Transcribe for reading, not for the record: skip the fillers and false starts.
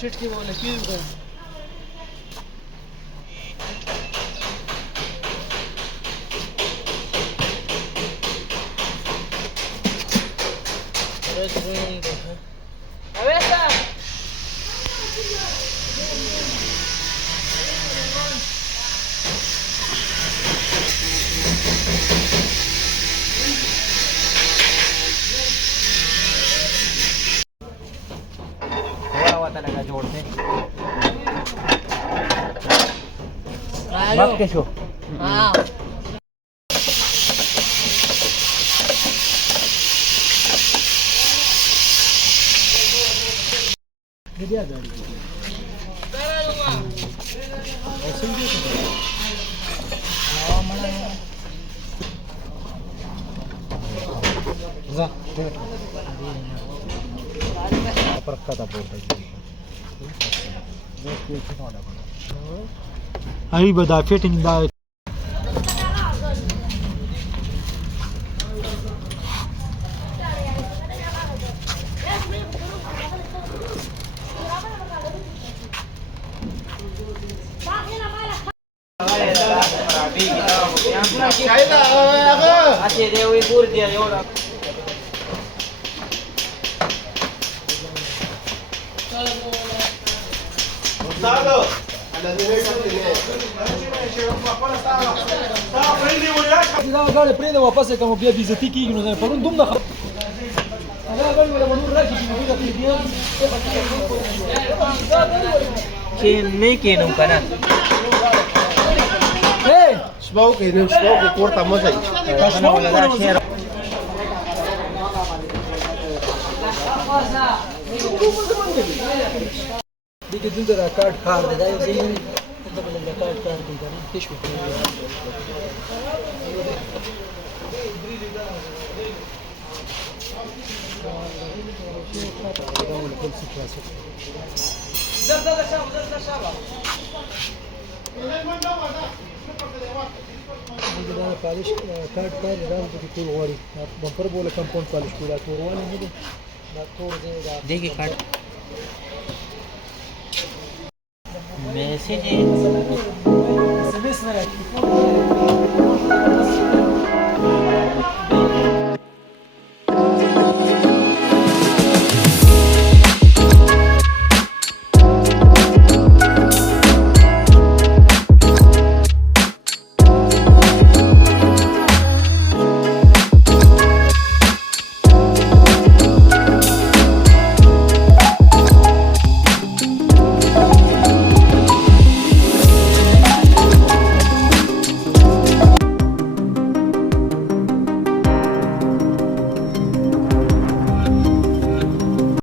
चिटकी बोले की जोड़ते हाँ अभी बता फिटिंग दा قال prende وapase como bia bizatiki que nos por un dum da ala قال ولا منور راكي موجوده في الديار كين كينو كنا ايه شباب كينو شباب كورتا مزاي انا ولا لا شير دي دندر کارت کار دی دا یو زمين ته بل کارت کار دی کنه هیڅ وخت دا پالش کارت کار دا په ټول غوړي بمپر بوله کمپاوند پالش کولا تورواله نه دي دا تور دی دا देखिए काट मैसेज SMS نه راځي